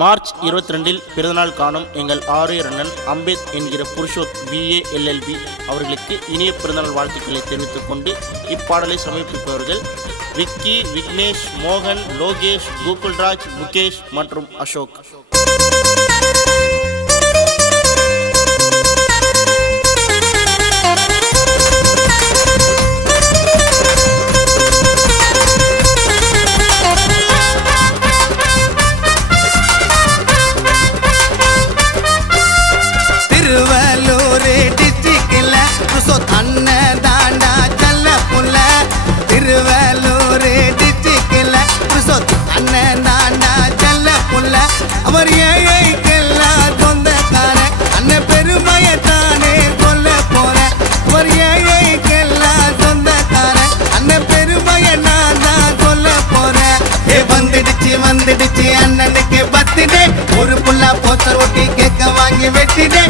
March 22 பிறந்தநாள் காணும் எங்கள் ஆரியர் அண்ணன் அம்பேத் என்கிற புருஷோத் BA LLB அவர்களுக்கு இனிய பிறந்தநாள் வாழ்த்துக்களை தெரிவித்துக் கொண்டு இப்பாடலை சமர்ப்பிப்பவர்கள் விக்கி, விக்னேஷ், மோகன், லோகேஷ், கோகுல்ராஜ், முகேஷ் மற்றும் அசோக். அவர் ஏழைக்கெல்லாம் சொந்தக்கார அண்ணன் பெருமையத்தானே சொல்ல போற. அவர் ஏழைக்கெல்லாம் சொந்தக்கார அண்ணன் பெருமைய நான் தான் சொல்ல போறேன். வந்துடுச்சு அண்ணனுக்கு பர்த்டே, ஒரு புல்லா போஸ்டர் ஒட்டி கேக்க வாங்கி வெட்டிடே.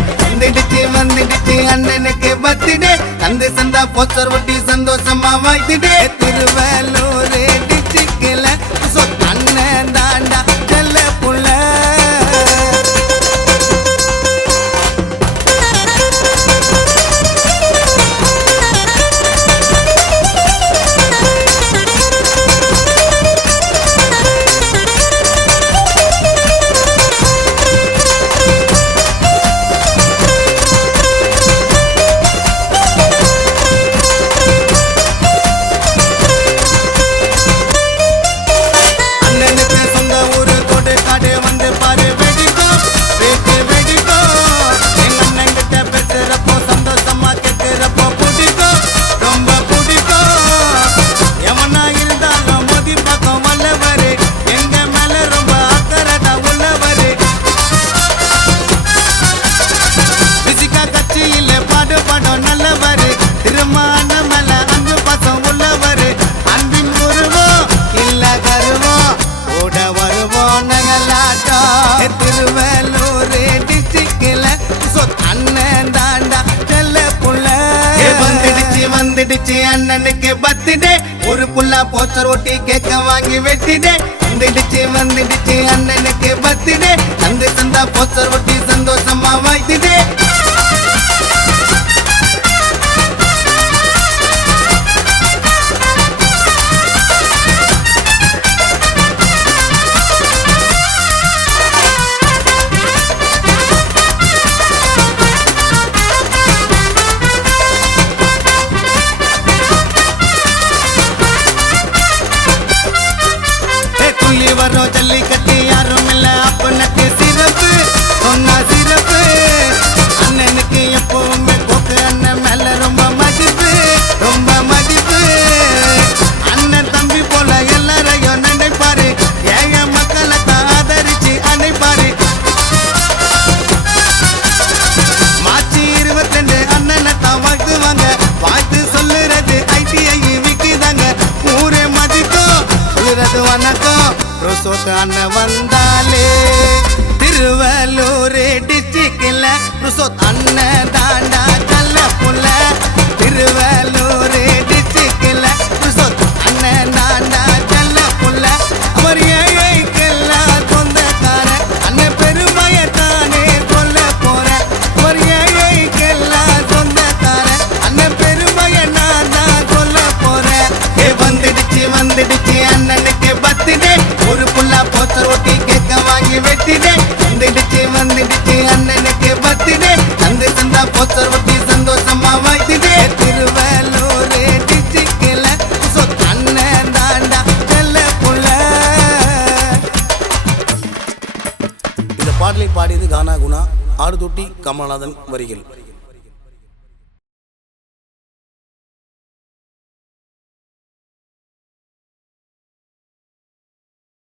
வந்துடுச்சு அண்ணனுக்கு பர்த்டே, தந்தை சந்தா போஸ்டர் ஒட்டி சந்தோஷமா வாழ்த்திடே. திருவள்ளூர் டிஸ்ட்ரிக்ட்ல அண்ணன் தாண்டா செல்ல புள்ள. வந்துடுச்சு அண்ணனுக்கு பர்த்டே, ஒரு புல்லா போஸ்டர் ஒட்டி கேக்க வாங்கி வெட்டிடே. வந்துடுச்சு அண்ணனுக்கு பர்த்டே, தந்தை சந்தா போஸ்டர் ஒட்டி சந்தோஷமா வாழ்த்திடே. ஜல்லிக்கட்டு யாரும் இல்ல அப்பனுக்கு சிறப்பு, சொன்னா சிறப்பு. அண்ணனுக்கு எப்பவுமே போக்கு அண்ணன் மேல ரொம்ப மதிப்பு, ரொம்ப மதிப்பு. அண்ணன் தம்பி போல எல்லாரையும் நினைப்பாரு, ஏக மக்களை தான் ஆதரிச்சு அணைப்பாரு. மார்ச் 22 அண்ணனை தான் வாழ்த்துவாங்க, வாழ்த்து சொல்லுறது ITI விக்குதாங்க. ஊரே மதிக்கும், சொல்லுறது வணக்கம். புருஷோத் அண்ணன் வந்தாலே திருவள்ளூர் டிஸ்ட்ரிக்ட்ல புருஷோத் அண்ணன் தாண்டா செல்ல புள்ள. திருவள்ளூர் டிஸ்ட்ரிக்ட்ல புருஷோத் அண்ணன் தாண்டா செல்ல புள்ள. அவர் ஏழைக்கெல்லாம் சொந்தக்கார அண்ணன் பெருமையத்தானே சொல்ல போற. அவர் ஏழைக்கெல்லாம் சொந்தக்கார அண்ணன் பெருமைய நான் தான் சொல்ல போறேன். வந்துடுச்சு அண்ணனுக்கு பர்த்டே, ஒரு புல்லா போஸ்டர் ஒட்டி கேக்க வாங்கி வெட்டிடே. வந்துடுச்சு அண்ணனுக்கு பர்த்டே, தந்தை சந்தா போஸ்டர் ஒட்டி சந்தோஷமா வாழ்த்திடே. திருவள்ளூர் டிஸ்ட்ரிக்ட்ல அண்ணன் தாண்டா செல்ல புள்ள. இந்த பாடலை பாடியது கானா குணா, ஆடுதொட்டி கமலநாதன் வரிகள்.